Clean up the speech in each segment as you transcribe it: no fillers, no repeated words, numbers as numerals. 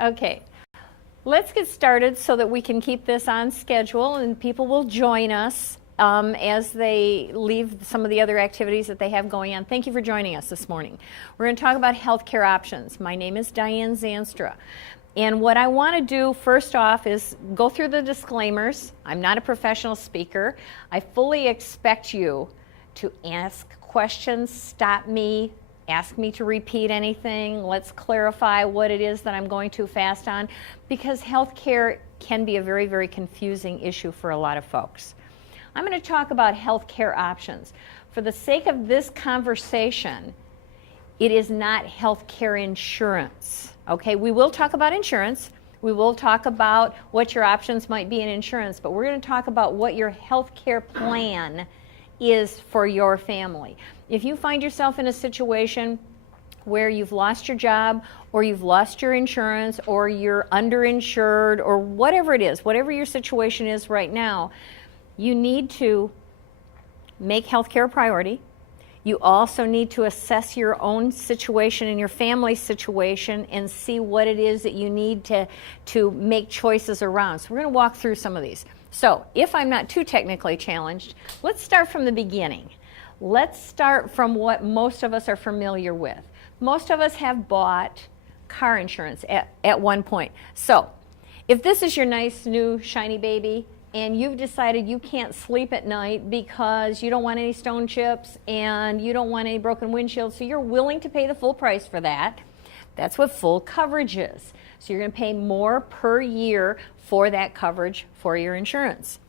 Okay, let's get started so that we can keep this on schedule and people will join us as they leave some of the other activities that they have going on. Thank you for joining us this morning. We're going to talk about healthcare options. My name is Diane Zandstra. And what I want to do first off is go through the disclaimers. I'm not a professional speaker. I fully expect you to ask questions, stop me, ask me to repeat anything. Let's clarify what it is that I'm going too fast on, because healthcare can be a very, very confusing issue for a lot of folks. I'm going to talk about healthcare options. For the sake of this conversation, it is not healthcare insurance. Okay, we will talk about insurance. We will talk about what your options might be in insurance, but we're going to talk about what your healthcare plan is for your family. If you find yourself in a situation where you've lost your job, or you've lost your insurance, or you're underinsured, or whatever it is, whatever your situation is right now, you need to make healthcare a priority. You also need to assess your own situation and your family's situation and see what it is that you need to make choices around. So we're going to walk through some of these. So if I'm not too technically challenged, let's start from the beginning. Let's start from what most of us are familiar with. Most of us have bought car insurance at one point. So if this is your nice new shiny baby and you've decided you can't sleep at night because you don't want any stone chips and you don't want any broken windshields, so you're willing to pay the full price for that, that's what full coverage is. So you're going to pay more per year for that coverage for your insurance.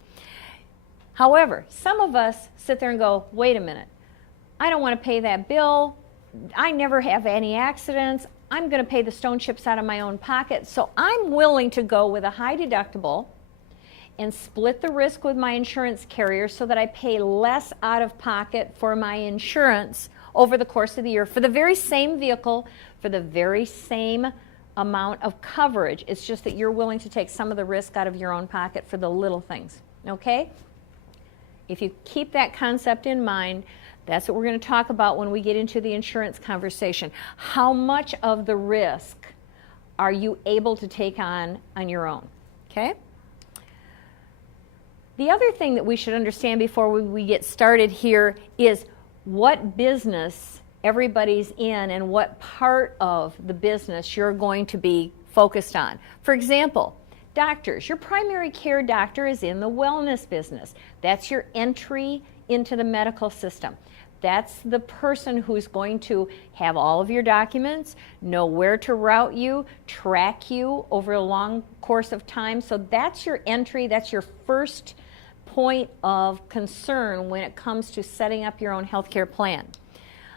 However, some of us sit there and go, wait a minute, I don't want to pay that bill. I never have any accidents. I'm going to pay the stone chips out of my own pocket. So I'm willing to go with a high deductible and split the risk with my insurance carrier so that I pay less out of pocket for my insurance over the course of the year for the very same vehicle, for the very same amount of coverage. It's just that you're willing to take some of the risk out of your own pocket for the little things, okay? If you keep that concept in mind, that's what we're going to talk about when we get into the insurance conversation. How much of the risk are you able to take on your own, okay? The other thing that we should understand before we get started here is what business everybody's in and what part of the business you're going to be focused on. For example, doctors. Your primary care doctor is in the wellness business. That's your entry into the medical system. That's the person who's going to have all of your documents, know where to route you, track you over a long course of time. So that's your entry, that's your first point of concern when it comes to setting up your own healthcare plan.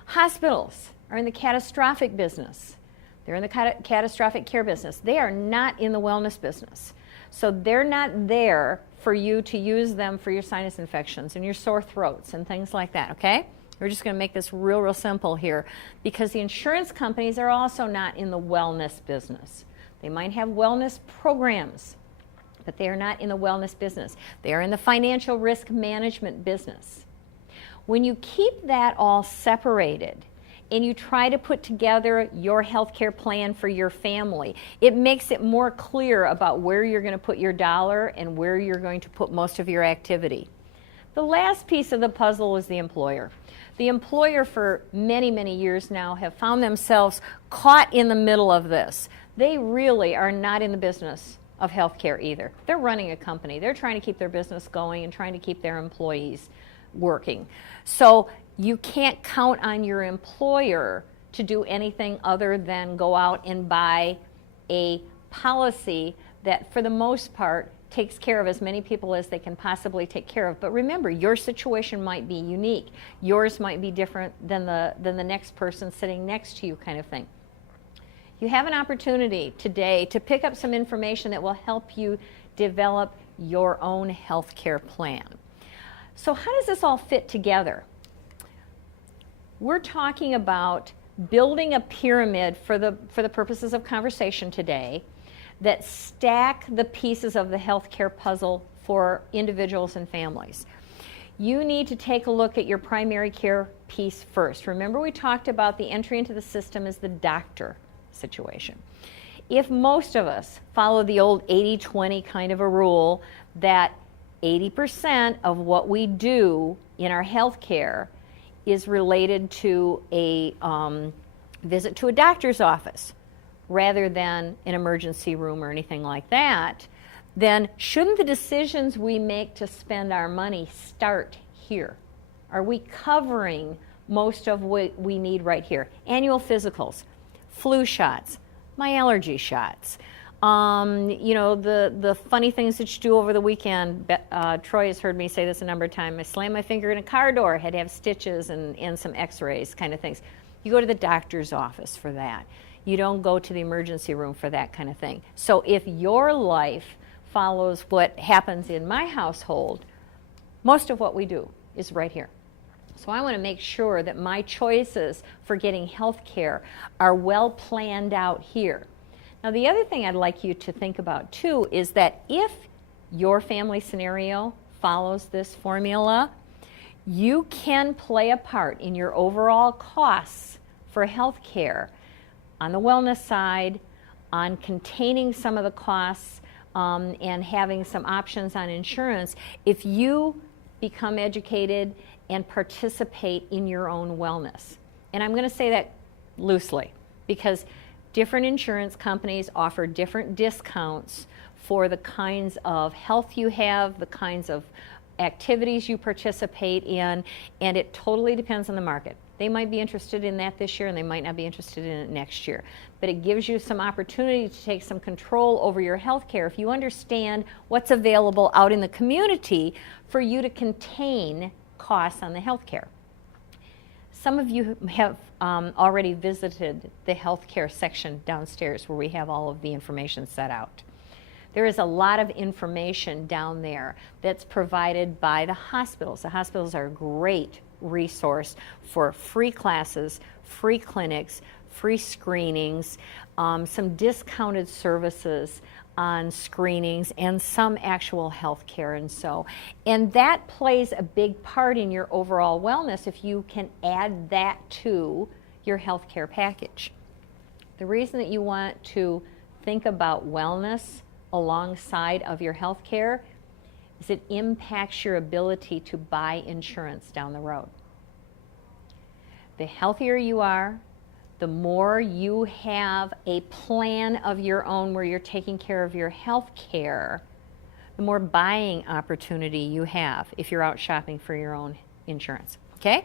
Hospitals are in the catastrophic business. They're in the catastrophic care business. They are not in the wellness business. So they're not there for you to use them for your sinus infections and your sore throats and things like that, okay? We're just going to make this real, real simple here because the insurance companies are also not in the wellness business. They might have wellness programs, but they are not in the wellness business. They are in the financial risk management business. When you keep that all separated and you try to put together your healthcare plan for your family, it makes it more clear about where you're going to put your dollar and where you're going to put most of your activity. The last piece of the puzzle is the employer. The employer for many, many years now have found themselves caught in the middle of this. They really are not in the business of healthcare either. They're running a company. They're trying to keep their business going and trying to keep their employees working. So you can't count on your employer to do anything other than go out and buy a policy that for the most part takes care of as many people as they can possibly take care of. But remember, your situation might be unique. Yours might be different than the next person sitting next to you, kind of thing. You have an opportunity today to pick up some information that will help you develop your own health care plan. So how does this all fit together? We're talking about building a pyramid for the purposes of conversation today that stack the pieces of the healthcare puzzle for individuals and families. You need to take a look at your primary care piece first. Remember, we talked about the entry into the system as the doctor situation. If most of us follow the old 80-20 kind of a rule, that 80% of what we do in our health care is related to a visit to a doctor's office rather than an emergency room or anything like that, then shouldn't the decisions we make to spend our money start here? Are we covering most of what we need right here? Annual physicals, flu shots, my allergy shots, you know, the funny things that you do over the weekend. Troy has heard me say this a number of times. I slammed my finger in a car door, had to have stitches and some x-rays kind of things. You go to the doctor's office for that. You don't go to the emergency room for that kind of thing. So if your life follows what happens in my household, most of what we do is right here. So I want to make sure that my choices for getting health care are well planned out here. Now the other thing I'd like you to think about too is that if your family scenario follows this formula, you can play a part in your overall costs for health care on the wellness side, on containing some of the costs, and having some options on insurance if you become educated and participate in your own wellness. And I'm going to say that loosely because different insurance companies offer different discounts for the kinds of health you have, the kinds of activities you participate in, and it totally depends on the market. They might be interested in that this year and they might not be interested in it next year. But it gives you some opportunity to take some control over your health care if you understand what's available out in the community for you to contain costs on the health care. Some of you have already visited the health care section downstairs where we have all of the information set out. There is a lot of information down there that's provided by the hospitals. The hospitals are a great resource for free classes, free clinics, free screenings, some discounted services on screenings, and some actual health care and that plays a big part in your overall wellness if you can add that to your health care package. The reason that you want to think about wellness alongside of your health care is it impacts your ability to buy insurance down the road. The healthier you are, the more you have a plan of your own where you're taking care of your health care, the more buying opportunity you have if you're out shopping for your own insurance, okay?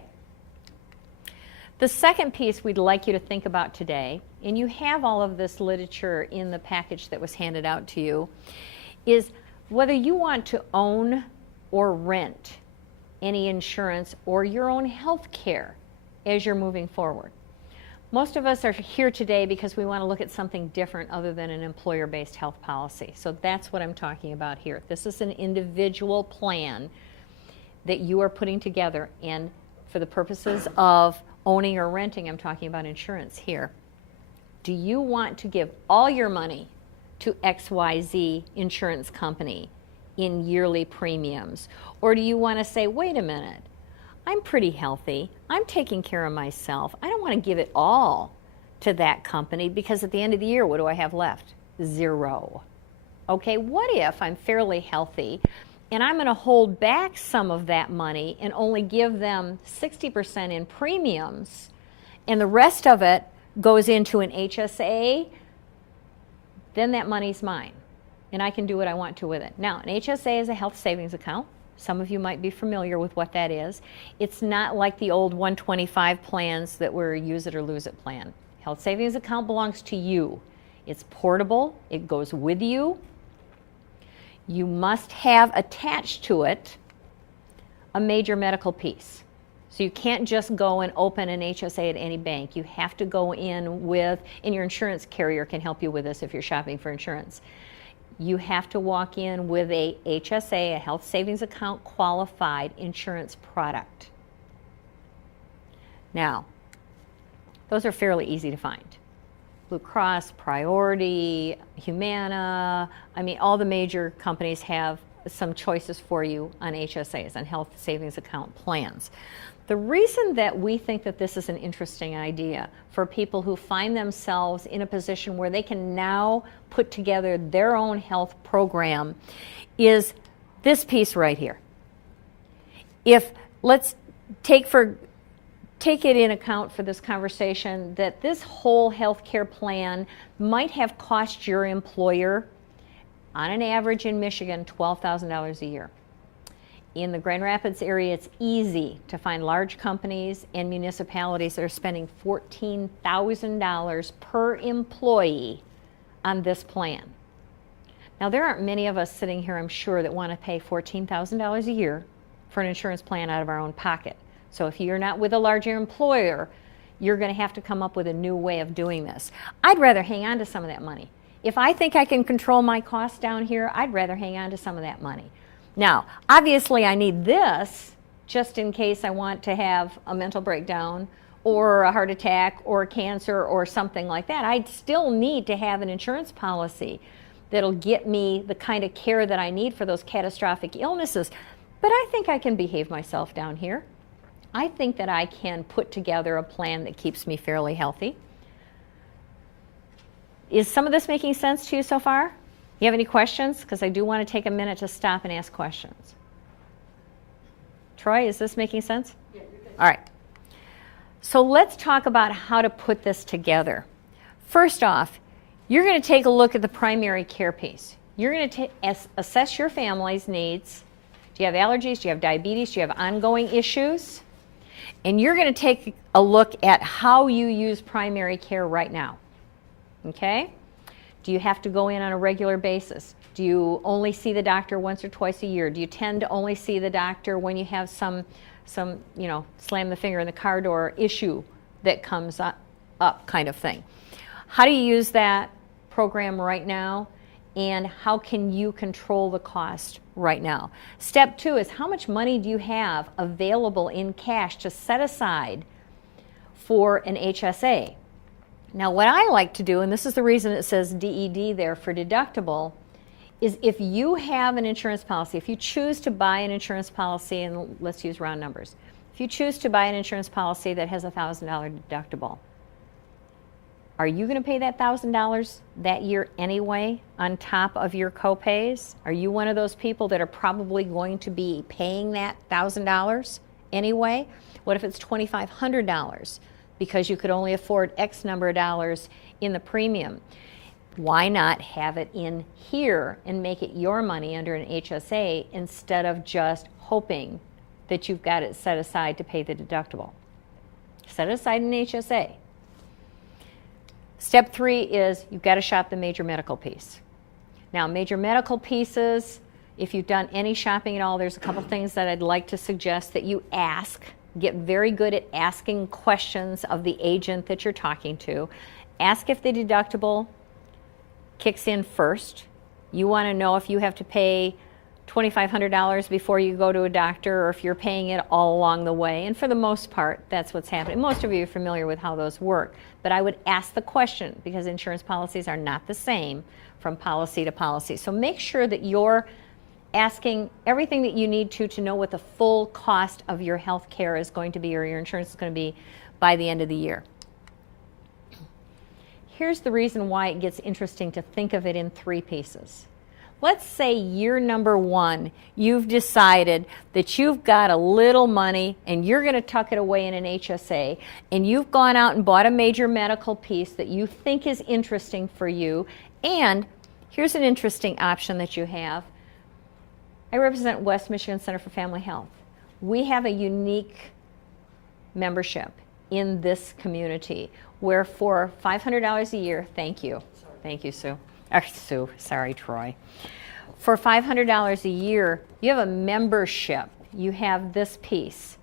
The second piece we'd like you to think about today, and you have all of this literature in the package that was handed out to you, is whether you want to own or rent any insurance or your own health care as you're moving forward. Most of us are here today because we want to look at something different other than an employer-based health policy. So that's what I'm talking about here. This is an individual plan that you are putting together, and for the purposes of owning or renting, I'm talking about insurance here. Do you want to give all your money to XYZ insurance company in yearly premiums? Or do you want to say, wait a minute, I'm pretty healthy, I'm taking care of myself, I don't want to give it all to that company because at the end of the year, what do I have left? Zero. Okay, what if I'm fairly healthy and I'm going to hold back some of that money and only give them 60% in premiums and the rest of it goes into an HSA? Then that money's mine and I can do what I want to with it. Now, an HSA is a health savings account. Some of you might be familiar with what that is. It's not like the old 125 plans that were use it or lose it plan. Health savings account belongs to you. It's portable. It goes with you. You must have attached to it a major medical piece. So you can't just go and open an HSA at any bank. You have to go in with, and your insurance carrier can help you with this if you're shopping for insurance. You have to walk in with a HSA, a health savings account qualified insurance product. Now, those are fairly easy to find. Blue Cross, Priority, Humana, I mean, all the major companies have some choices for you on HSAs, on health savings account plans. The reason that we think that this is an interesting idea for people who find themselves in a position where they can now put together their own health program is this piece right here. If, let's take it in account for this conversation that this whole health care plan might have cost your employer, on an average in Michigan, $12,000 a year. In the Grand Rapids area, it's easy to find large companies and municipalities that are spending $14,000 per employee on this plan. Now, there aren't many of us sitting here, I'm sure, that want to pay $14,000 a year for an insurance plan out of our own pocket. So if you're not with a larger employer, you're going to have to come up with a new way of doing this. I'd rather hang on to some of that money. If I think I can control my costs down here, I'd rather hang on to some of that money. Now, obviously I need this just in case I want to have a mental breakdown or a heart attack or cancer or something like that. I still need to have an insurance policy that'll get me the kind of care that I need for those catastrophic illnesses. But I think I can behave myself down here. I think that I can put together a plan that keeps me fairly healthy. Is some of this making sense to you so far? You have any questions? Because I do want to take a minute to stop and ask questions. Troy, is this making sense? Yeah, you're good. All right. So let's talk about how to put this together. First off, you're going to take a look at the primary care piece. You're going to assess your family's needs. Do you have allergies? Do you have diabetes? Do you have ongoing issues? And you're going to take a look at how you use primary care right now. Okay? Do you have to go in on a regular basis? Do you only see the doctor once or twice a year? Do you tend to only see the doctor when you have some slam the finger in the car door issue that comes up kind of thing? How do you use that program right now? And how can you control the cost right now? Step 2 is how much money do you have available in cash to set aside for an HSA? Now, what I like to do, and this is the reason it says DED there for deductible, is if you have an insurance policy, if you choose to buy an insurance policy, and let's use round numbers, if you choose to buy an insurance policy that has a $1,000 deductible, are you going to pay that $1,000 that year anyway on top of your copays? Are you one of those people that are probably going to be paying that $1,000 anyway? What if it's $2,500 because you could only afford X number of dollars in the premium? Why not have it in here and make it your money under an HSA instead of just hoping that you've got it set aside to pay the deductible? Set it aside in HSA. Step 3 is you've got to shop the major medical piece. Now, major medical pieces, if you've done any shopping at all, there's a couple things that I'd like to suggest that you ask. Get very good at asking questions of the agent that you're talking to. Ask if the deductible kicks in first. You want to know if you have to pay $2,500 before you go to a doctor or if you're paying it all along the way. And for the most part, that's what's happening. Most of you are familiar with how those work. But I would ask the question because insurance policies are not the same from policy to policy. So make sure that you're asking everything that you need to know what the full cost of your health care is going to be or your insurance is going to be by the end of the year. Here's the reason why it gets interesting to think of it in 3 pieces. Let's say year number 1, you've decided that you've got a little money and you're going to tuck it away in an HSA, and you've gone out and bought a major medical piece that you think is interesting for you. And here's an interesting option that you have. I represent West Michigan Center for Family Health. We have a unique membership in this community where for $500 a year, thank you. Thank you, Sue. Sue, sorry, Troy. For $500 a year, you have a membership. You have this piece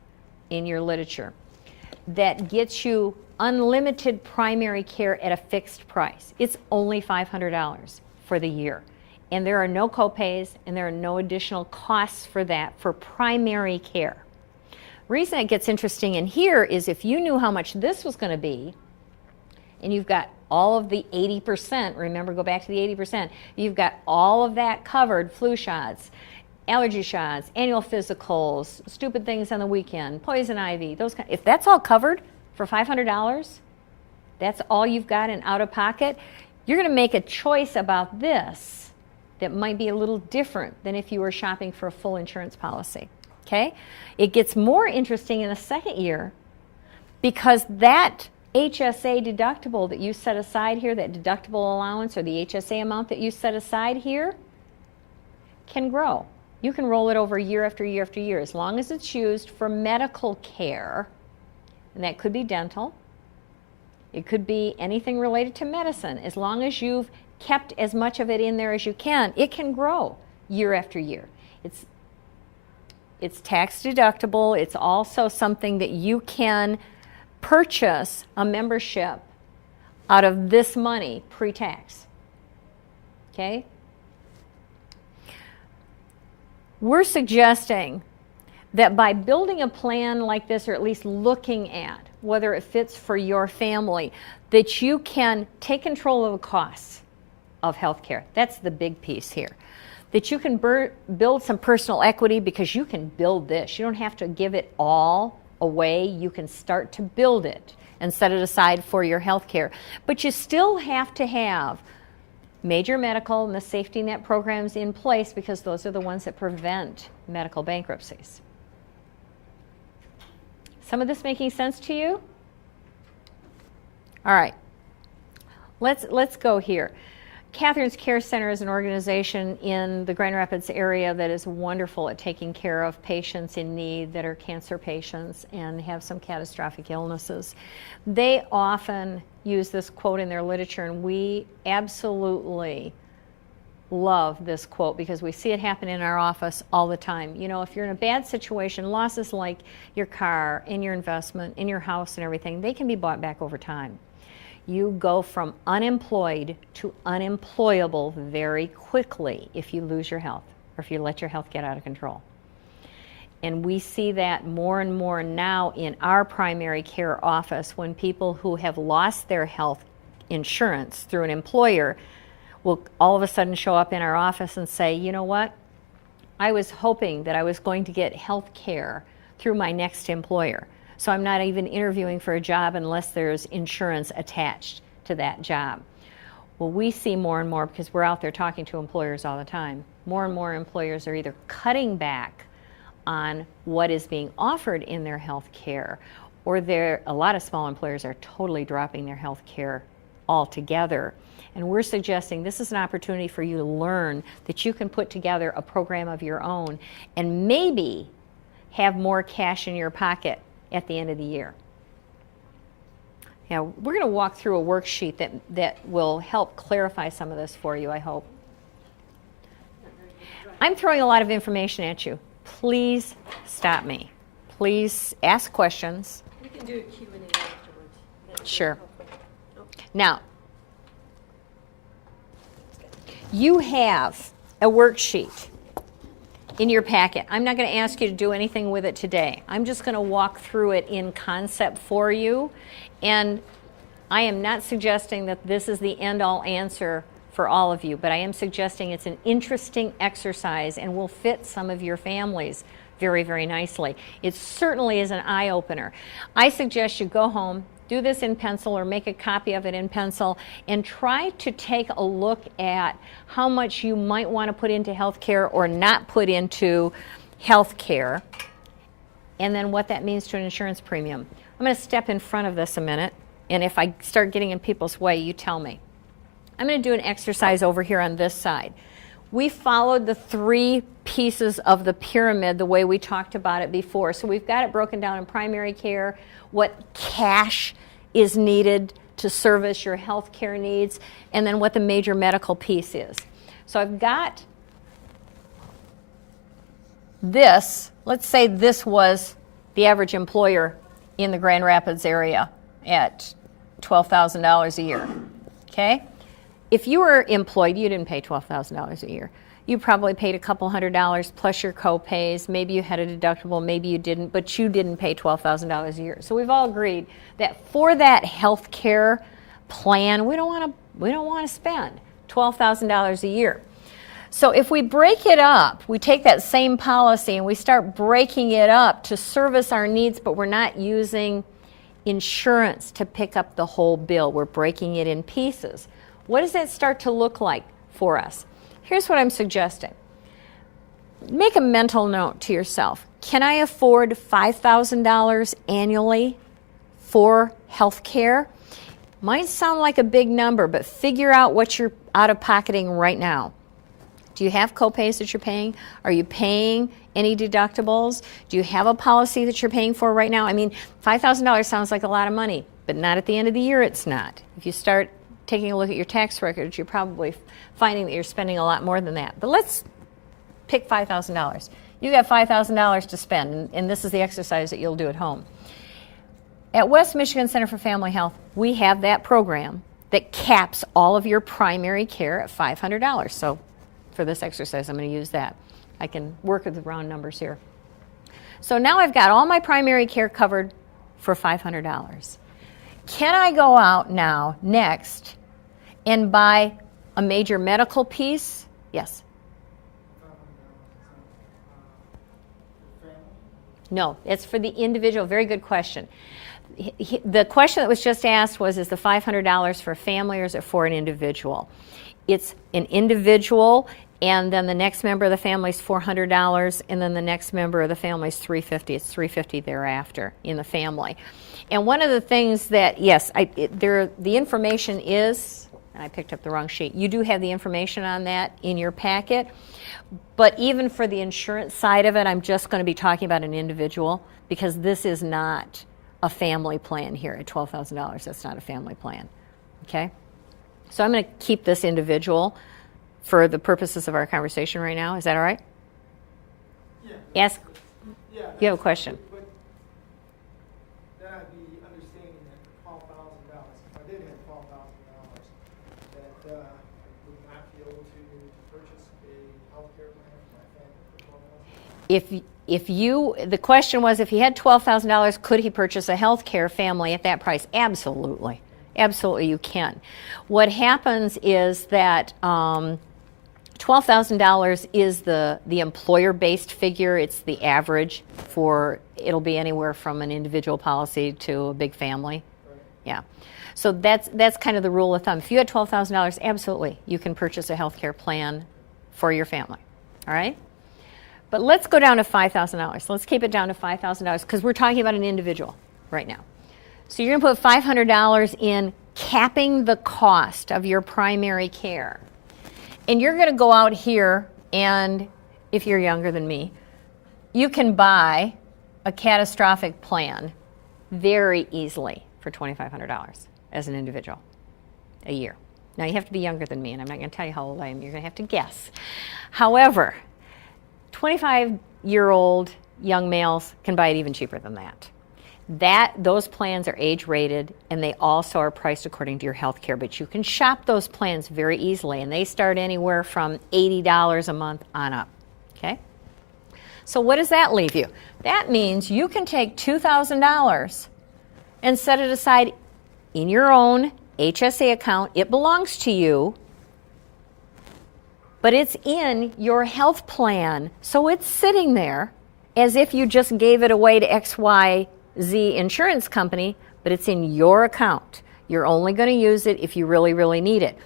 in your literature that gets you unlimited primary care at a fixed price. It's only $500 for the year. And there are no copays and there are no additional costs for that for primary care. The reason it gets interesting in here is if you knew how much this was going to be, and you've got all of the 80%, remember, go back to the 80%, you've got all of that covered, flu shots, allergy shots, annual physicals, stupid things on the weekend, poison ivy, those kind. If that's all covered for $500, that's all you've got in out of pocket, you're going to make a choice about this that might be a little different than if you were shopping for a full insurance policy. Okay? It gets more interesting in the second year because that HSA deductible that you set aside here, that deductible allowance or the HSA amount that you set aside here, can grow. You can roll it over year after year after year as long as it's used for medical care, and that could be dental. It could be anything related to medicine. As long as you've kept as much of it in there as you can, it can grow year after year. It's tax deductible. It's also something that you can purchase a membership out of this money pre-tax. Okay? We're suggesting that by building a plan like this, or at least looking at whether it fits for your family, that you can take control of the costs of healthcare. That's the big piece here. That you can build some personal equity because you can build this. You don't have to give it all away. You can start to build it and set it aside for your healthcare. But you still have to have major medical and the safety net programs in place because those are the ones that prevent medical bankruptcies. Some of this making sense to you? All right, let's go here. Katherines Care Center is an organization in the Grand Rapids area that is wonderful at taking care of patients in need that are cancer patients and have some catastrophic illnesses. They often use this quote in their literature, and we absolutely love this quote because we see it happen in our office all the time. You know, if you're in a bad situation, losses like your car, in your investment, in your house and everything, they can be bought back over time. You go from unemployed to unemployable very quickly if you lose your health or if you let your health get out of control. And we see that more and more now in our primary care office when people who have lost their health insurance through an employer will all of a sudden show up in our office and say, you know what, I was hoping that I was going to get health care through my next employer. So I'm not even interviewing for a job unless there's insurance attached to that job. Well, we see more and more, because we're out there talking to employers all the time, more and more employers are either cutting back on what is being offered in their health care, or a lot of small employers are totally dropping their health care altogether. And we're suggesting this is an opportunity for you to learn that you can put together a program of your own and maybe have more cash in your pocket at the end of the year. Now, we're going to walk through a worksheet that will help clarify some of this for you, I hope. I'm throwing a lot of information at you. Please stop me. Please ask questions. We can do a Q&A afterwards. Sure. Now, you have a worksheet in your packet. I'm not going to ask you to do anything with it today. I'm just going to walk through it in concept for you. And I am not suggesting that this is the end-all answer for all of you, but I am suggesting it's an interesting exercise and will fit some of your families very, very nicely. It certainly is an eye-opener. I suggest you go home, do this in pencil or make a copy of it in pencil, and try to take a look at how much you might want to put into healthcare or not put into healthcare, and then what that means to an insurance premium. I'm going to step in front of this a minute, and if I start getting in people's way, you tell me. I'm going to do an exercise over here on this side. We followed the 3 pieces of the pyramid the way we talked about it before. So we've got it broken down in primary care, what cash is needed to service your health care needs, and then what the major medical piece is. So I've got this. Let's say this was the average employer in the Grand Rapids area at $12,000 a year. Okay? If you were employed, you didn't pay $12,000 a year. You probably paid a couple $100 plus your co-pays. Maybe you had a deductible, maybe you didn't, but you didn't pay $12,000 a year. So we've all agreed that for that health care plan, we don't want to spend $12,000 a year. So if we break it up, we take that same policy and we start breaking it up to service our needs, but we're not using insurance to pick up the whole bill. We're breaking it in pieces. What does that start to look like for us? Here's what I'm suggesting. Make a mental note to yourself. Can I afford $5,000 annually for health care? Might sound like a big number, but figure out what you're out of pocketing right now. Do you have copays that you're paying? Are you paying any deductibles? Do you have a policy that you're paying for right now? I mean, $5,000 sounds like a lot of money, but not at the end of the year, it's not. If you start taking a look at your tax records, you're probably finding that you're spending a lot more than that. But let's pick $5,000. You got $5,000 to spend, and this is the exercise that you'll do at home. At West Michigan Center for Family Health, we have that program that caps all of your primary care at $500. So for this exercise, I'm going to use that. I can work with the round numbers here. So now I've got all my primary care covered for $500. Can I go out now, next, and buy a major medical piece? Yes. No, it's for the individual. Very good question. The question that was just asked was, is the $500 for a family or is it for an individual? It's an individual, and then the next member of the family is $400, and then the next member of the family is $350. It's $350 thereafter in the family. And one of the things that, yes, the information is, and I picked up the wrong sheet, you do have the information on that in your packet, but even for the insurance side of it, I'm just going to be talking about an individual because this is not a family plan here at $12,000. That's not a family plan, okay? So I'm going to keep this individual for the purposes of our conversation right now. Is that all right? Yeah. Ask. Yeah. You have a question. But then I'd be understanding that for $12,000, if I did have $12,000, that I would not be able to purchase a health care plan for my family for $12,000. The question was, if he had $12,000, could he purchase a health care family at that price? Absolutely. Absolutely, you can. What happens is that $12,000 is the employer-based figure. It's the average for, it'll be anywhere from an individual policy to a big family. Right. Yeah. So that's kind of the rule of thumb. If you had $12,000, absolutely, you can purchase a health care plan for your family. All right? But let's go down to $5,000. Let's keep it down to $5,000 because we're talking about an individual right now. So you're going to put $500 in capping the cost of your primary care. And you're going to go out here and, if you're younger than me, you can buy a catastrophic plan very easily for $2,500 as an individual a year. Now, you have to be younger than me, and I'm not going to tell you how old I am. You're going to have to guess. However, 25-year-old young males can buy it even cheaper than that. Those plans are age-rated, and they also are priced according to your health care, but you can shop those plans very easily, and they start anywhere from $80 a month on up, okay? So what does that leave you? That means you can take $2,000 and set it aside in your own HSA account. It belongs to you, but it's in your health plan, so it's sitting there as if you just gave it away to XYZ insurance company, but it's in your account. You're only going to use it if you really, really need it.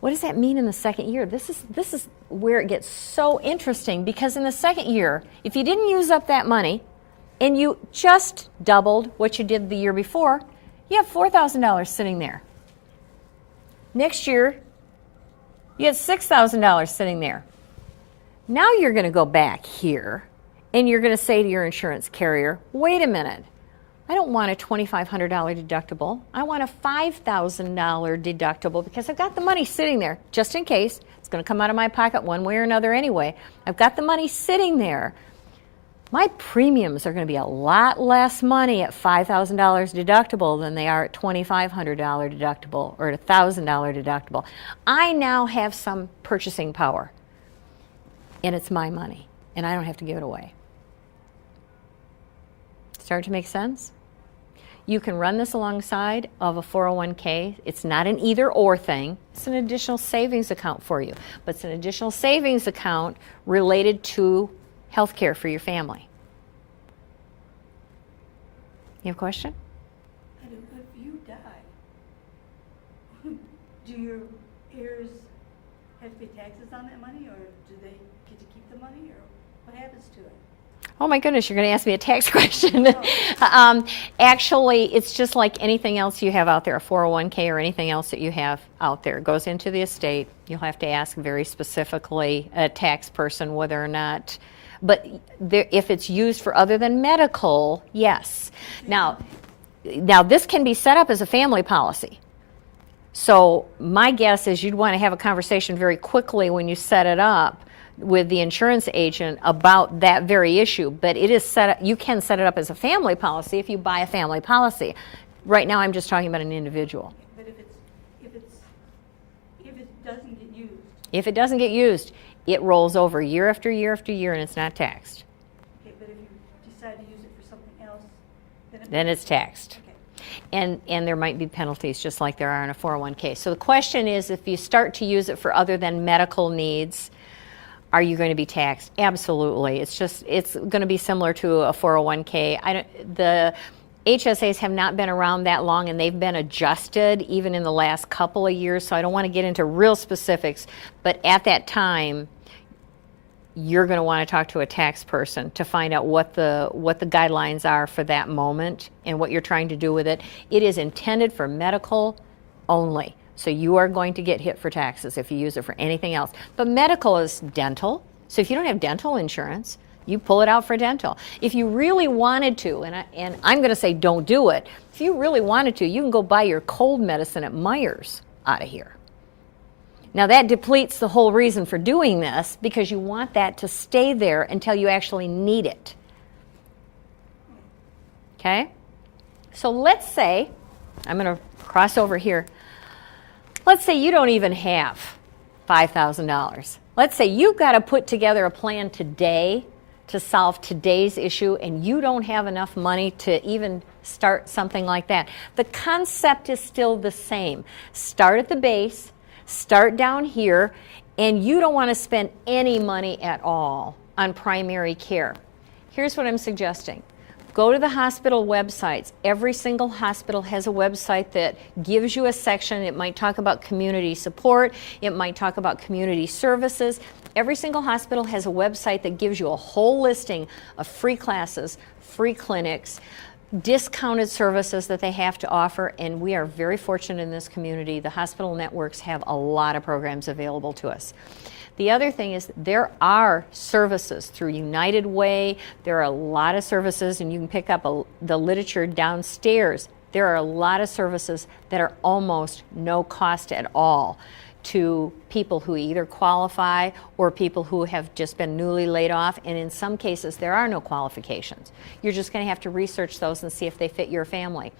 What does that mean in the second year? This is where it gets so interesting, because in the second year, if you didn't use up that money and you just doubled what you did the year before, you have $4,000 sitting there. Next year, you have $6,000 sitting there. Now you're going to go back here and you're going to say to your insurance carrier, wait a minute, I don't want a $2,500 deductible. I want a $5,000 deductible because I've got the money sitting there just in case. It's going to come out of my pocket one way or another anyway. I've got the money sitting there. My premiums are going to be a lot less money at $5,000 deductible than they are at $2,500 deductible or at $1,000 deductible. I now have some purchasing power, and it's my money, and I don't have to give it away. Start to make sense? You can run this alongside of a 401k. It's not an either or thing. It's an additional savings account for you, but it's an additional savings account related to health care for your family. You have a question? And if you die, do your heirs have to pay taxes on that money, or do they get to keep the money, or what happens to it? Oh my goodness, you're going to ask me a tax question. Actually, it's just like anything else you have out there, a 401k or anything else that you have out there. It goes into the estate. You'll have to ask very specifically a tax person whether or not, but if it's used for other than medical, yes. Now this can be set up as a family policy. So my guess is you'd want to have a conversation very quickly when you set it up with the insurance agent about that very issue, but it is set up, you can set it up as a family policy if you buy a family policy. Right now I'm just talking about an individual. But if it doesn't get used, If it doesn't get used, it rolls over year after year after year and it's not taxed. okay, but if you decide to use it for something else, Then it's taxed. okay. And there might be penalties just like there are in a 401k. So the question is, if you start to use it for other than medical needs, are you going to be taxed? Absolutely. It's going to be similar to a 401k. The HSAs have not been around that long, and they've been adjusted even in the last couple of years, so I don't want to get into real specifics, but at that time, you're going to want to talk to a tax person to find out what the guidelines are for that moment and what you're trying to do with it. It is intended for medical only. So you are going to get hit for taxes if you use it for anything else. But medical is dental. So if you don't have dental insurance, you pull it out for dental. If you really wanted to, and I'm going to say don't do it, if you really wanted to, you can go buy your cold medicine at Myers out of here. Now that depletes the whole reason for doing this because you want that to stay there until you actually need it. Okay? So let's say, I'm going to cross over here. Let's say you don't even have $5,000. Let's say you've got to put together a plan today to solve today's issue and you don't have enough money to even start something like that. The concept is still the same. Start at the base, start down here, and you don't want to spend any money at all on primary care. Here's what I'm suggesting. Go to the hospital websites. Every single hospital has a website that gives you a section. It might talk about community support. It might talk about community services. Every single hospital has a website that gives you a whole listing of free classes, free clinics, discounted services that they have to offer, and we are very fortunate in this community. The hospital networks have a lot of programs available to us. The other thing is there are services through United Way. There are a lot of services, and you can pick up the literature downstairs. There are a lot of services that are almost no cost at all to people who either qualify or people who have just been newly laid off, and in some cases there are no qualifications. You're just going to have to research those and see if they fit your family.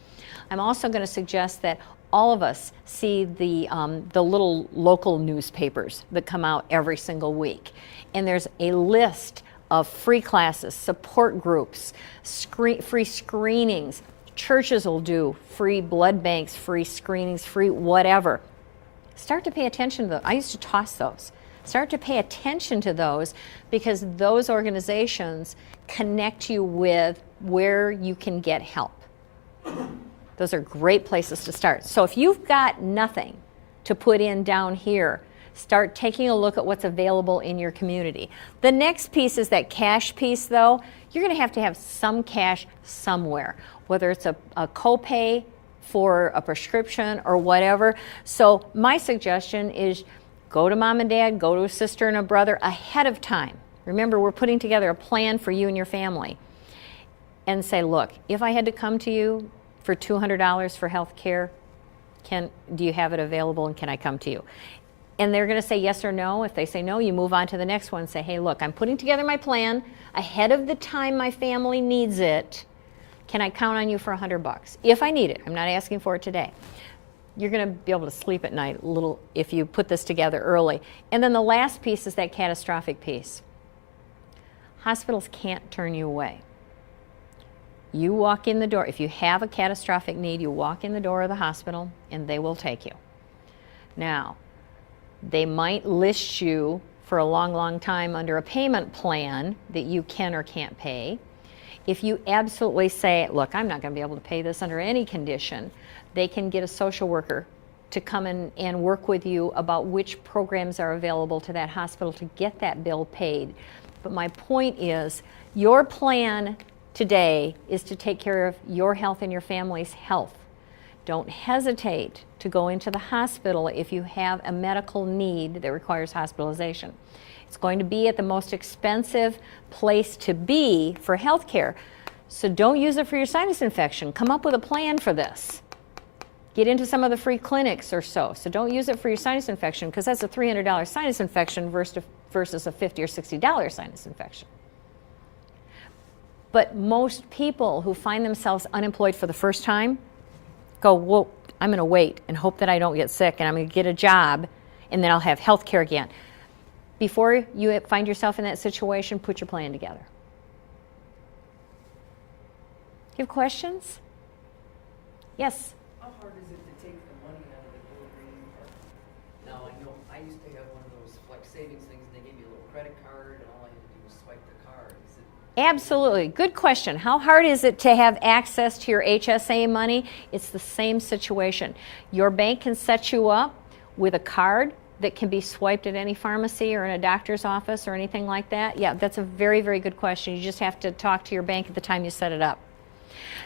I'm also going to suggest that all of us see the little local newspapers that come out every single week. And there's a list of free classes, support groups, free screenings. Churches will do free blood banks, free screenings, free whatever. Start to pay attention to those. I used to toss those. Start to pay attention to those because those organizations connect you with where you can get help. Those are great places to start. So if you've got nothing to put in down here, start taking a look at what's available in your community. The next piece is that cash piece, though. You're going to have some cash somewhere, whether it's a copay for a prescription or whatever. So my suggestion is go to mom and dad, go to a sister and a brother ahead of time. Remember, we're putting together a plan for you and your family. And say, look, if I had to come to you for $200 for health care, do you have it available and can I come to you? And they're going to say yes or no. If they say no, you move on to the next one and say, hey, look, I'm putting together my plan ahead of the time my family needs it. Can I count on you for $100? If I need it. I'm not asking for it today. You're going to be able to sleep at night a little if you put this together early. And then the last piece is that catastrophic piece. Hospitals can't turn you away. You walk in the door. If you have a catastrophic need, you walk in the door of the hospital and they will take you. Now, they might list you for a long, long time under a payment plan that you can or can't pay. If you absolutely say, look, I'm not going to be able to pay this under any condition, they can get a social worker to come in and work with you about which programs are available to that hospital to get that bill paid. But my point is, your plan today is to take care of your health and your family's health. Don't hesitate to go into the hospital if you have a medical need that requires hospitalization. It's going to be at the most expensive place to be for health care. So don't use it for your sinus infection. Come up with a plan for this. Get into some of the free clinics or so. So don't use it for your sinus infection, because that's a $300 sinus infection versus a $50 or $60 sinus infection. But most people who find themselves unemployed for the first time go, well, I'm going to wait and hope that I don't get sick, and I'm going to get a job, and then I'll have health care again. Before you find yourself in that situation, put your plan together. You have questions? Yes? How hard is it to take the money out of the bill agreement part? Now, I know I used to have one of those flex savings things, and they gave you a little credit card, and all I had to do was swipe the card. Is it Absolutely. Good question. How hard is it to have access to your HSA money? It's the same situation. Your bank can set you up with a card that can be swiped at any pharmacy or in a doctor's office or anything like that. Yeah, that's a very, very good question. You just have to talk to your bank at the time you set it up.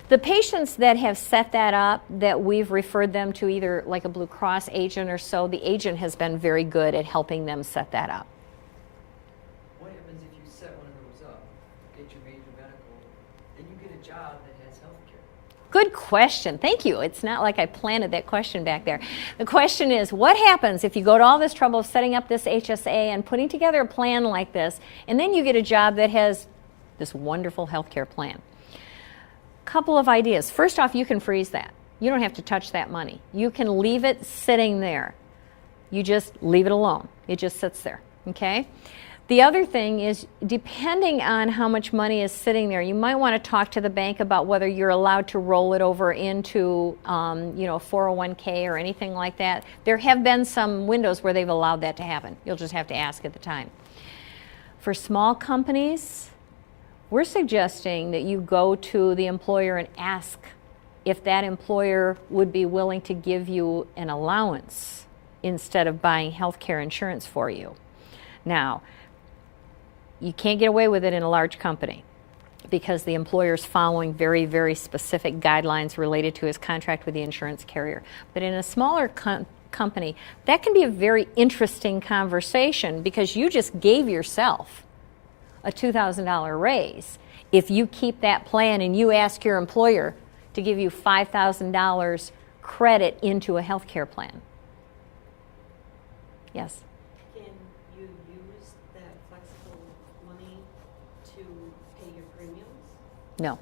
The patients that have set that up, that we've referred them to either like a Blue Cross agent or so, the agent has been very good at helping them set that up. What happens if you set one of those up, get your major medical, then you get a job that has health care? Good question. Thank you. It's not like I planted that question back there. The question is, what happens if you go to all this trouble of setting up this HSA and putting together a plan like this, and then you get a job that has this wonderful health care plan? Couple of ideas. First off, you can freeze that. You don't have to touch that money. You can leave it sitting there. You just leave it alone. It just sits there, okay? The other thing is, depending on how much money is sitting there, you might want to talk to the bank about whether you're allowed to roll it over into, 401k or anything like that. There have been some windows where they've allowed that to happen. You'll just have to ask at the time. For small companies, we're suggesting that you go to the employer and ask if that employer would be willing to give you an allowance instead of buying health care insurance for you. Now, you can't get away with it in a large company because the employer is following very, very specific guidelines related to his contract with the insurance carrier. But in a smaller company, that can be a very interesting conversation because you just gave yourself a $2,000 raise. If you keep that plan and you ask your employer to give you $5,000 credit into a health care plan. Yes? Can you use that flexible money to pay your premiums? No.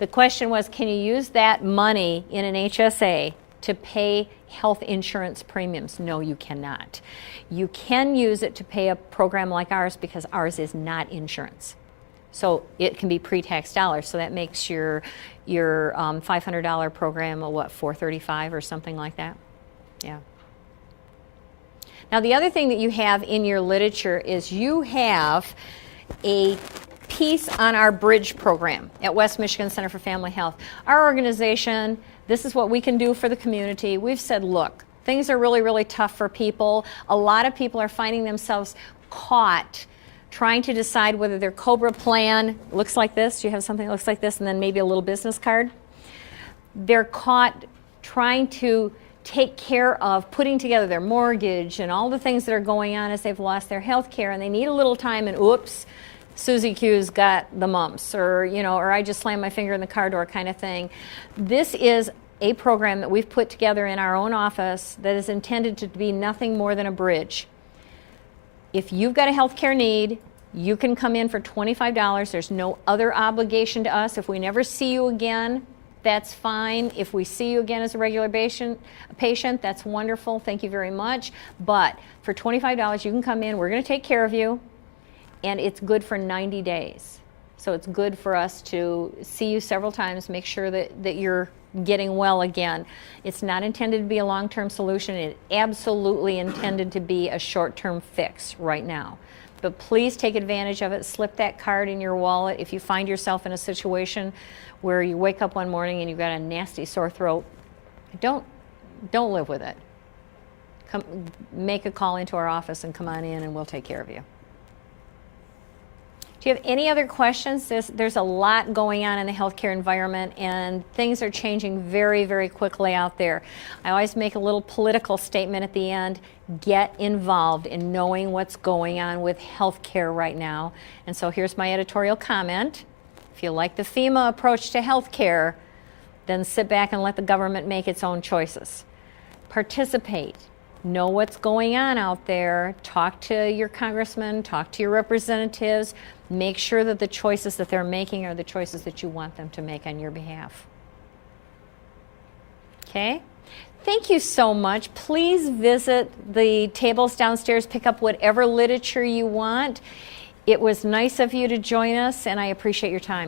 The question was, can you use that money in an HSA to pay health insurance premiums? No, you cannot. You can use it to pay a program like ours because ours is not insurance. So it can be pre-tax dollars. So that makes your $500 program a what, $435 or something like that? Yeah. Now the other thing that you have in your literature is you have a piece on our Bridge program at West Michigan Center for Family Health. Our organization, this is what we can do for the community. We've said, look, things are really, really tough for people. A lot of people are finding themselves caught trying to decide whether their COBRA plan looks like this. You have something that looks like this and then maybe a little business card. They're caught trying to take care of putting together their mortgage and all the things that are going on as they've lost their health care, and they need a little time, and oops, Susie Q's got the mumps, or I just slammed my finger in the car door kind of thing. This is a program that we've put together in our own office that is intended to be nothing more than a bridge. If you've got a health care need, you can come in for $25. There's no other obligation to us. If we never see you again, that's fine. If we see you again as a regular patient, that's wonderful. Thank you very much. But for $25, you can come in. We're going to take care of you. And it's good for 90 days. So it's good for us to see you several times, make sure that you're getting well again. It's not intended to be a long-term solution. It's absolutely intended to be a short-term fix right now. But please take advantage of it. Slip that card in your wallet. If you find yourself in a situation where you wake up one morning and you've got a nasty sore throat, don't live with it. Come, make a call into our office and come on in and we'll take care of you. Do you have any other questions? There's a lot going on in the healthcare environment and things are changing very, very quickly out there. I always make a little political statement at the end. Get involved in knowing what's going on with healthcare right now. And so here's my editorial comment. If you like the FEMA approach to healthcare, then sit back and let the government make its own choices. Participate. Know what's going on out there. Talk to your congressman, talk to your representatives. Make sure that the choices that they're making are the choices that you want them to make on your behalf. Okay? Thank you so much. Please visit the tables downstairs, pick up whatever literature you want. It was nice of you to join us, and I appreciate your time.